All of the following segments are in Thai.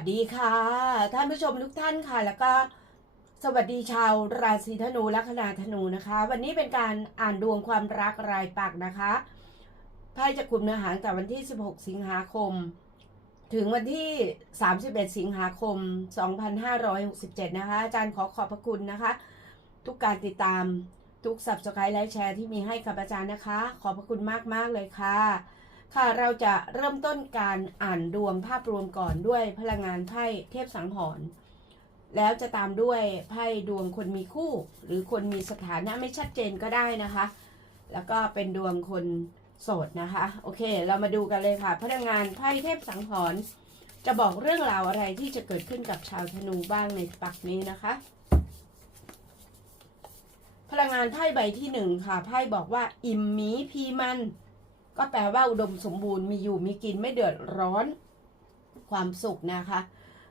สดีค่ะ ท่านผู้ชมทุกท่านค่ะ แล้วก็สวัสดีชาวราศีธนูและคณาธนูนะคะ วันนี้เป็นการอ่านดวงความรักรายปักนะคะไพ่จะกลุ่มเนื้อหาตั้งแต่วันที่ 16 สิงหาคม ถึงวันที่ 31 สิงหาคม 2567 นะคะ อาจารย์ขอขอบพระคุณนะคะ ทุกการติดตามทุก subscribe และแชร์ที่มีให้กับอาจารย์นะคะ ขอบพระคุณมากๆเลยค่ะ ค่ะเราจะเริ่มต้นการอ่านดวงภาพรวมก่อนด้วยพลังงานไพ่เทพสังหรณ์แล้วจะตามด้วยไพ่ดวงคนมีคู่ หรือคนมีสถานะไม่ชัดเจนก็ได้นะคะ แล้วก็เป็นดวงคนโสดนะคะ โอเค เรามาดูกันเลยค่ะ พลังงานไพ่เทพสังหรณ์จะบอกเรื่องราวอะไรที่จะเกิดขึ้นกับชาวธนูบ้างในปักนี้นะคะ พลังงานไพ่ใบที่หนึ่งค่ะไพ่บอกว่า อิ่มมีพีมัน ก็แปลว่าอุดมสมบูรณ์มีอยู่มีกินไม่เดือดร้อนความสุขนะคะ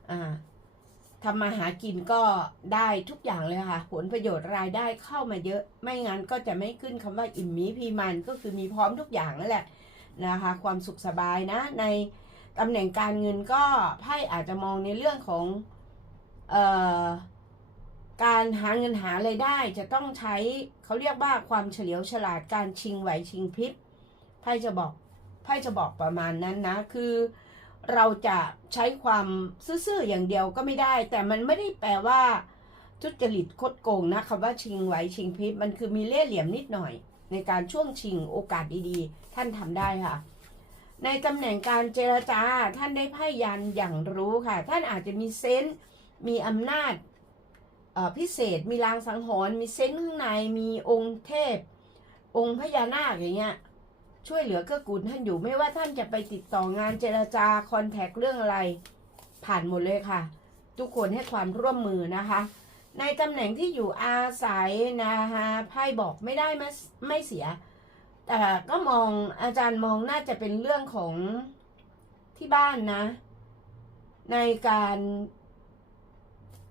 อ่าทำมาหากินก็ได้ทุกอย่างเลยค่ะ ผลประโยชน์รายได้เข้ามาเยอะ ไม่งั้นก็จะไม่ขึ้นคำว่าอิ่มมีพีมันก็คือมีพร้อมทุกอย่างนั่นแหละนะคะ ความสุขสบายนะ ในตำแหน่งการเงินก็ไพ่อาจจะมองในเรื่องของเอ่อการหาเงินหาไรายได้จะต้องใช้เขาเรียกว่าความเฉลียวฉลาดการชิงไหวชิงพริบ ไพ่จะบอกไพ่จะบอกประมาณนั้นนะ คือ เราจะใช้ความซื่อๆอย่างเดียวก็ไม่ได้ แต่มันไม่ได้แปลว่าทุจริตคดโกงนะคำว่าชิงไหวชิงพริบมันคือมีเล่ห์เหลี่ยมนิดหน่อย ในการช่วงชิงโอกาสดีๆ ท่านทำได้ค่ะ ในตำแหน่งการเจรจาท่านได้ไพ่ยันอย่างรู้ค่ะ ท่านอาจจะมีเซนส์มีอำนาจพิเศษมีลางสังหรณ์มีเซนส์ข้างในมีองค์เทพ องค์พญานาคอย่างเงี้ย ช่วยเหลือเกื้อกูลท่านอยู่ไม่ว่าท่านจะไปติดต่องานเจรจาคอนแทคเรื่องอะไร ผ่านหมดเลยค่ะ ทุกคนให้ความร่วมมือนะคะ ในตำแหน่งที่อยู่อาศัยนะคะไพ่บอกไม่ได้ไม่ไม่เสีย แต่ก็มองอาจารย์มองน่าจะเป็นเรื่องของที่บ้านนะ ในการ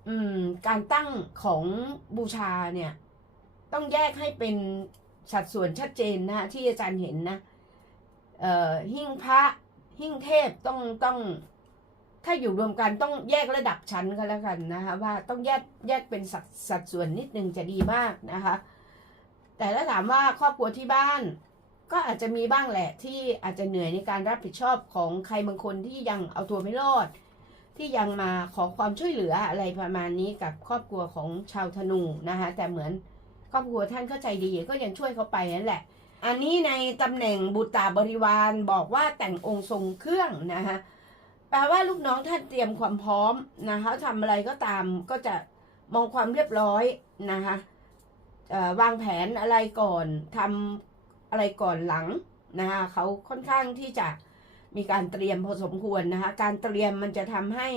อืมการตั้งของบูชาเนี่ย ต้องแยกให้เป็นสัดส่วนชัดเจนนะที่อาจารย์เห็นนะ หิ้งพระหิ้งเทพต้องต้องถ้าอยู่รวมกันต้องแยกระดับชั้นกันแล้วกันนะคะว่าต้องแยกแยกเป็นสัดสัดส่วนนิดนึงจะดีมากนะคะ แต่ถ้าถามว่าครอบครัวที่บ้าน ก็อาจจะมีบ้างแหละที่อาจจะเหนื่อยในการรับผิดชอบของใครบางคนที่ยังเอาตัวไม่รอด ที่ยังมาขอความช่วยเหลืออะไรประมาณนี้กับครอบครัวของชาวธนูนะคะแต่เหมือนครอบครัวท่านก็ใจดีก็ยังช่วยเขาไปนั่นแหละ อันนี้ในตำแหน่งบุตรตาบริวารบอกว่าแต่งองค์ทรงเครื่องนะคะแปลว่าลูกน้องท่านเตรียมความพร้อมนะคะทำอะไรก็ตามก็จะมองความเรียบร้อยนะคะวางแผนอะไรก่อนทำอะไรก่อนหลังนะคะเขาค่อนข้างที่จะมีการเตรียมพอสมควรนะคะ การเตรียมมันจะทำให้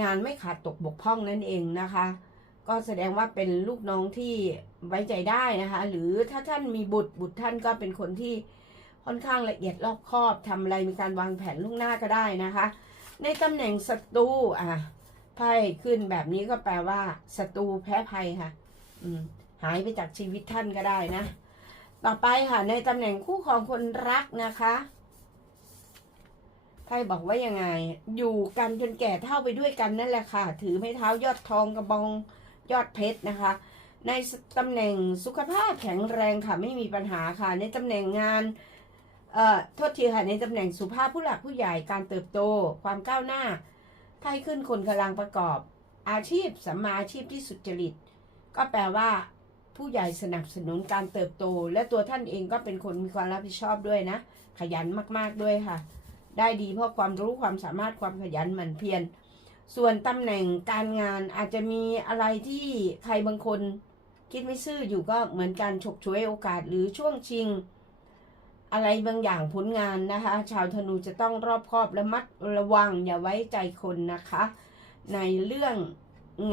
งานไม่ขาดตกบกพร่องนั่นเองนะคะ ก็แสดงว่าเป็นลูกน้องที่ไว้ใจได้นะคะ หรือถ้าท่านมีบุตรบุตรท่านก็เป็นคนที่ค่อนข้างละเอียดรอบคอบทำอะไรมีการวางแผนล่วงหน้าก็ได้นะคะ ในตำแหน่งศัตรูอะไพ่ขึ้นแบบนี้ก็แปลว่าศัตรูแพ้ภัยค่ะอืมหายไปจากชีวิตท่านก็ได้นะ ต่อไปค่ะ ในตำแหน่งคู่ครองคนรักนะคะไพ่บอกว่ายังไง อยู่กันจนแก่เท่าไปด้วยกันนั่นแหละค่ะ ถือไม้เท้ายอดทองกระบอง ยอดเพชรนะคะ ในตำแหน่งสุขภาพแข็งแรงค่ะไม่มีปัญหาค่ะ ในตำแหน่งงานเอ่อโทษทีค่ะในตำแหน่งสุภาพผู้หลักผู้ใหญ่การเติบโต ความก้าวหน้าไพ่ขึ้นคนกำลังประกอบ อาชีพสัมมาอาชีพที่สุจริต ก็แปลว่าผู้ใหญ่สนับสนุนการเติบโต และตัวท่านเองก็เป็นคนมีความรับผิดชอบด้วยนะ ขยันมากๆด้วยค่ะ ได้ดีเพราะความรู้ความสามารถความขยันหมั่นเพียร ส่วนตำแหน่งการงานอาจจะมีอะไรที่ใครบางคนคิดไม่ซื่ออยู่ก็เหมือนการฉกฉวยโอกาสหรือช่วงชิง อะไรบางอย่างผลงานนะคะ ชาวธนูจะต้องรอบคอบและมัดระวังอย่าไว้ใจคนนะคะ ในเรื่อง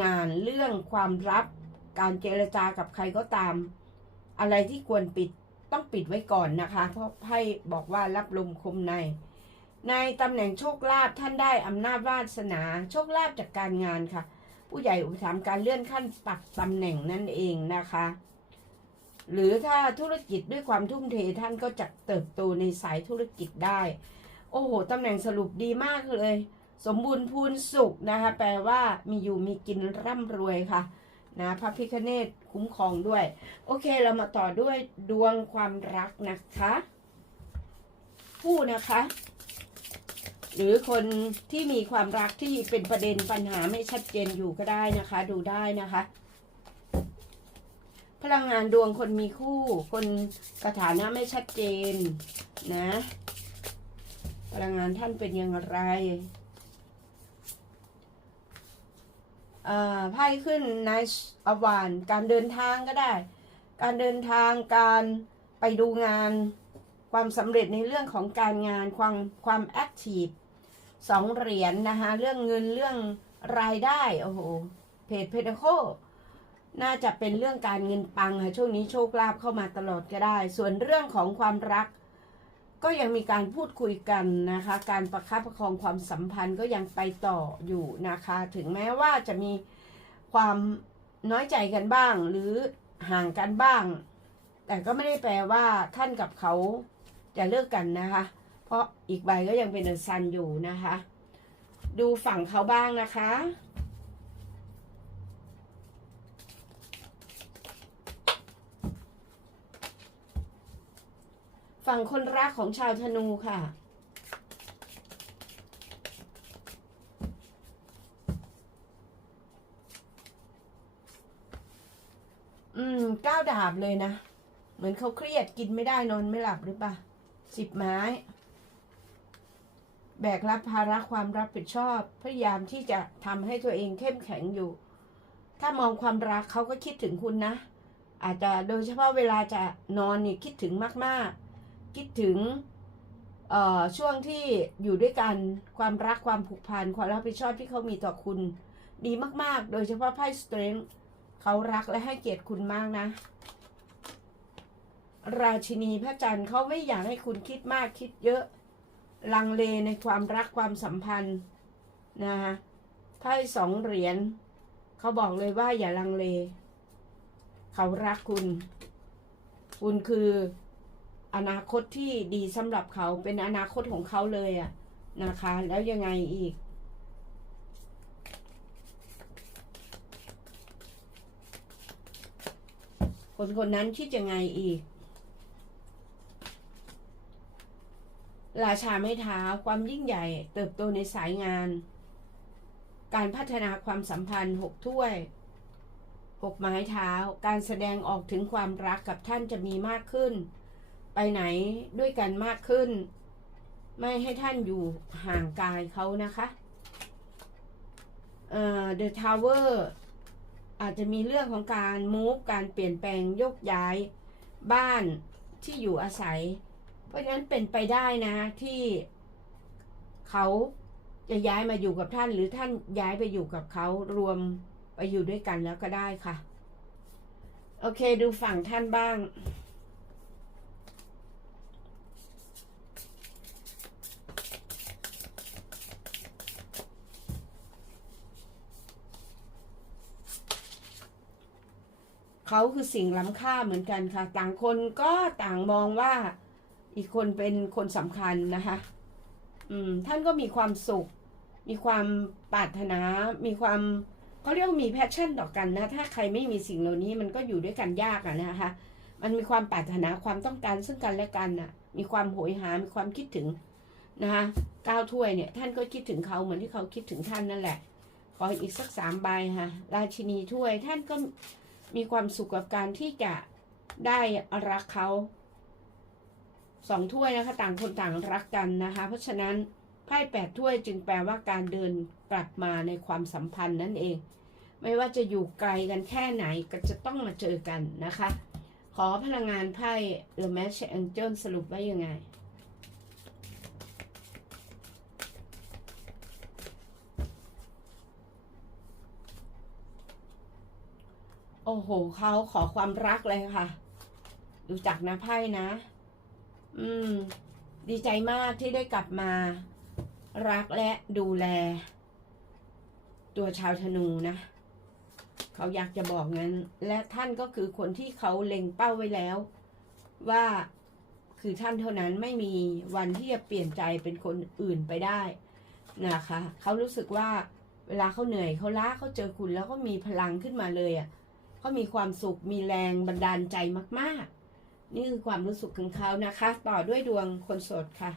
งานเรื่องความลับการเจรจากับใครก็ตาม อะไรที่ควรปิดต้องปิดไว้ก่อนนะคะ เพราะไพ่บอกว่ารับลมคมใน ในตำแหน่งโชคลาภท่านได้อำนาจวาสนา โชคลาภจากการงานค่ะ ผู้ใหญ่อุปถัมภ์การเลื่อนขั้นปรับตำแหน่งนั่นเองนะคะ หรือถ้าธุรกิจด้วยความทุ่มเทท่านก็จะเติบโตในสายธุรกิจได้ โอ้โหตำแหน่งสรุปดีมากเลย สมบูรณ์พูนสุขนะคะ แปลว่ามีอยู่มีกินร่ำรวยค่ะนะพระพิคเนตคุ้มครองด้วย โอเคเรามาต่อด้วยดวงความรักนะคะ ผู้นะคะ หรือคนที่มีความรักที่เป็นประเด็นปัญหาไม่ชัดเจนอยู่ก็ได้นะคะ ดูได้นะคะ พลังงานดวงคนมีคู่ คนสถานะไม่ชัดเจนนะ พลังงานท่านเป็นอย่างไรอ่าไพ่ขึ้นนายอวานการเดินทางก็ได้ การเดินทางการไปดูงานความสำเร็จในเรื่องของการงานความความแอคทีฟ สองเหรียญนนะคะ เรื่องเงินเรื่องรายได้ โอ้โห เพจเพดโค น่าจะเป็นเรื่องการเงินปังค่ะ ช่วงนี้โชคลาภเข้ามาตลอดก็ได้ ส่วนเรื่องของความรัก ก็ยังมีการพูดคุยกันนะคะ การประคับประคองความสัมพันธ์ก็ยังไปต่ออยู่นะคะ ถึงแม้ว่าจะมีความน้อยใจกันบ้าง หรือห่างกันบ้าง แต่ก็ไม่ได้แปลว่าท่านกับเขาจะเลิกกันนะคะ เพราะอีกใบก็ยังเป็นเดอะซันอยู่นะคะ ดูฝั่งเขาบ้างนะคะ ฝั่งคนรักของชาวธนูค่ะอืมก้าวดาบเลยนะ เหมือนเขาเครียดกินไม่ได้นอนไม่หลับหรือเปล่าสิบไม้ แบกรับภาระความรับผิดชอบ พยายามที่จะทำให้ตัวเองเข้มแข็งอยู่ ถ้ามองความรักเขาก็คิดถึงคุณนะ อาจจะโดยเฉพาะเวลาจะนอนนี่คิดถึงมาก ๆ คิดถึงช่วงที่อยู่ด้วยกันความรักความผูกพันความรับผิดชอบที่เขามีต่อคุณ ดีมาก ๆ โดยเฉพาะไพ่สเตรนเขารักและให้เกียรติคุณมากนะ ราชินีพระจันทร์เขาไม่อยากให้คุณคิดมากคิดเยอะ ลังเลในความรักความสัมพันธ์นะคะไพ่สองเหรียญเขาบอกเลยว่าอย่าลังเล เขารักคุณ คุณคืออนาคตที่ดีสำหรับเขาเป็นอนาคตของเขาเลยอะนะคะ แล้วยังไงอีก คนคนนั้นคิดยังไงอีก ราชาไม่เท้าความยิ่งใหญ่ เติบโตในสายงาน การพัฒนาความสัมพันธ์หกถ้วยหกไม้เท้า การแสดงออกถึงความรักกับท่านจะมีมากขึ้น ไปไหนด้วยกันมากขึ้น ไม่ให้ท่านอยู่ห่างกายเขานะคะเอ่อ The Tower อาจจะมีเรื่องของการมูฟการเปลี่ยนแปลงยกย้ายบ้านที่อยู่อาศัย เพราะฉะนั้นเป็นไปได้นะที่เขาจะย้ายมาอยู่กับท่านหรือท่านย้ายไปอยู่กับเขารวมไปอยู่ด้วยกันแล้วก็ได้ค่ะ โอเคดูฝั่งท่านบ้าง เขาคือสิ่งล้ำค่าเหมือนกันค่ะ ต่างคนก็ต่างมองว่า อีกคนเป็นคนสำคัญนะคะอืมท่านก็มีความสุข มีความปรารถนา มีความเขาเรียกว่ามีแพชชั่นต่อกันนะ ถ้าใครไม่มีสิ่งเหล่านี้มันก็อยู่ด้วยกันยากอะนะคะ มันมีความปรารถนาความต้องการซึ่งกันและกันน่ะมีความโหยหา มีความคิดถึงนะคะก้าวถ้วยเนี่ยท่านก็คิดถึงเขาเหมือนที่เขาคิดถึงท่านนั่นแหละ ขออีกสักสามใบค่ะ ราชินีถ้วยท่านก็มีความสุขกับการที่จะได้รักเขา สองถ้วยนะคะต่างคนต่างรักกันนะคะ เพราะฉะนั้นไพ่แปดถ้วยจึงแปลว่าการเดินกลับมาในความสัมพันธ์นั่นเอง ไม่ว่าจะอยู่ไกลกันแค่ไหนก็จะต้องมาเจอกันนะคะ ขอพลังงานไพ่ The Match Angel สรุปว่ายังไงโอ้โหเขาขอความรักเลยค่ะ ดูจากนะไพ่นะ อืม ดีใจมากที่ได้กลับมา รักและดูแล ตัวชาวธนูนะ เขาอยากจะบอกงั้น และท่านก็คือคนที่เขาเล็งเป้าไว้แล้ว ว่าคือท่านเท่านั้นไม่มีวันที่จะเปลี่ยนใจเป็นคนอื่นไปได้นะคะ เขารู้สึกว่าเวลาเขาเหนื่อยเขาล้าเขาเจอคุณแล้วก็มีพลังขึ้นมาเลยอะเขามีความสุขมีแรงบันดาลใจมาก ๆ นี่คือความรู้สึกของเขานะคะ ต่อด้วยดวงคนโสดค่ะ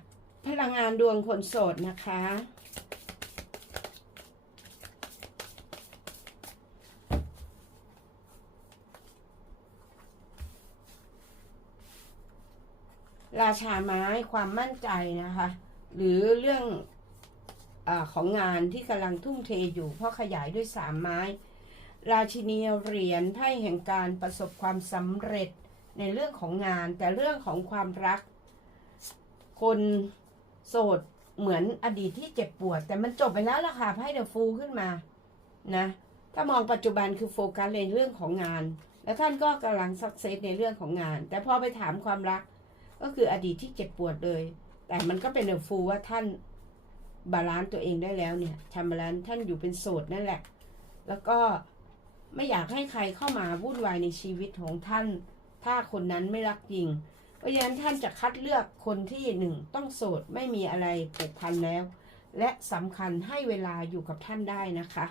พลังงานดวงคนโสดนะคะ ราชาไม้ความมั่นใจนะคะ หรือเรื่องอของงานที่กำลังทุ่มเทอยู่ เพราะขยายด้วยสามไม้ ราชินีเหรียญไพ่แห่งการประสบความสำเร็จ ในเรื่องของงานแต่เรื่องของความรัก คนโสดเหมือนอดีตที่เจ็บปวด แต่มันจบไปแล้วล่ะค่ะไพ่เดอะฟูขึ้นมานะถ้ามองปัจจุบันคือโฟกัสในเรื่องของงาน แล้วท่านก็กำลังสักเซสในเรื่องของงาน แต่พอไปถามความรัก ก็คืออดีตที่เจ็บปวดเลย แต่มันก็เป็นเดอะฟูว่าท่านบาลานซ์ตัวเองได้แล้วเนี่ยทำบาลานซ์ท่านอยู่เป็นโสดนั่นแหละ แล้วก็ไม่อยากให้ใครเข้ามาวุ่นวายในชีวิตของท่าน ถ้าคนนั้นไม่รักจริง เพราะฉะนั้นท่านจะคัดเลือกคนที่หนึ่งต้องโสดไม่มีอะไรผูกพันแล้ว และสำคัญให้เวลาอยู่กับท่านได้นะคะ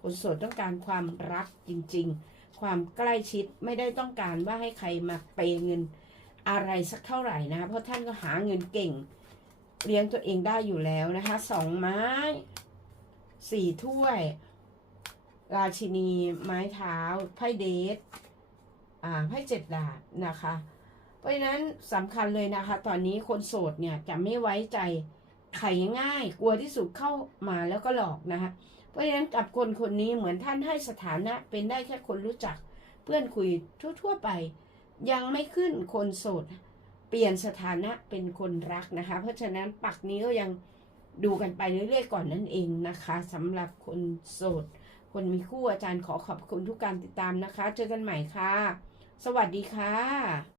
คนโสดต้องการความรักจริงๆ ความใกล้ชิดไม่ได้ต้องการว่าให้ใครมาเปย์เงินอะไรสักเท่าไหร่นะคะเพราะท่านก็หาเงินเก่ง เลี้ยงตัวเองได้อยู่แล้วนะคะสองไม้สี่ถ้วย ราชินีไม้เท้าไพ่เดท อ่าไพ่เจ็ดดาบนะคะ เพราะฉะนั้นสำคัญเลยนะคะ ตอนนี้คนโสดเนี่ยจะไม่ไว้ใจใครง่ายกลัวที่สุดเข้ามาแล้วก็หลอกนะคะเพราะฉะนั้นกับคนคนนี้เหมือนท่านให้สถานะเป็นได้แค่คนรู้จักเพื่อนคุยทั่ว ๆไป ยังไม่ขึ้นคนโสด เปลี่ยนสถานะเป็นคนรักนะคะ เพราะฉะนั้นปักนี้ก็ยังดูกันไปเรื่อยๆก่อนนั่นเองนะคะสำหรับคนโสด คนมีคู่อาจารย์ขอขอบคุณทุกการติดตามนะคะ เจอกันใหม่ค่ะ สวัสดีค่ะ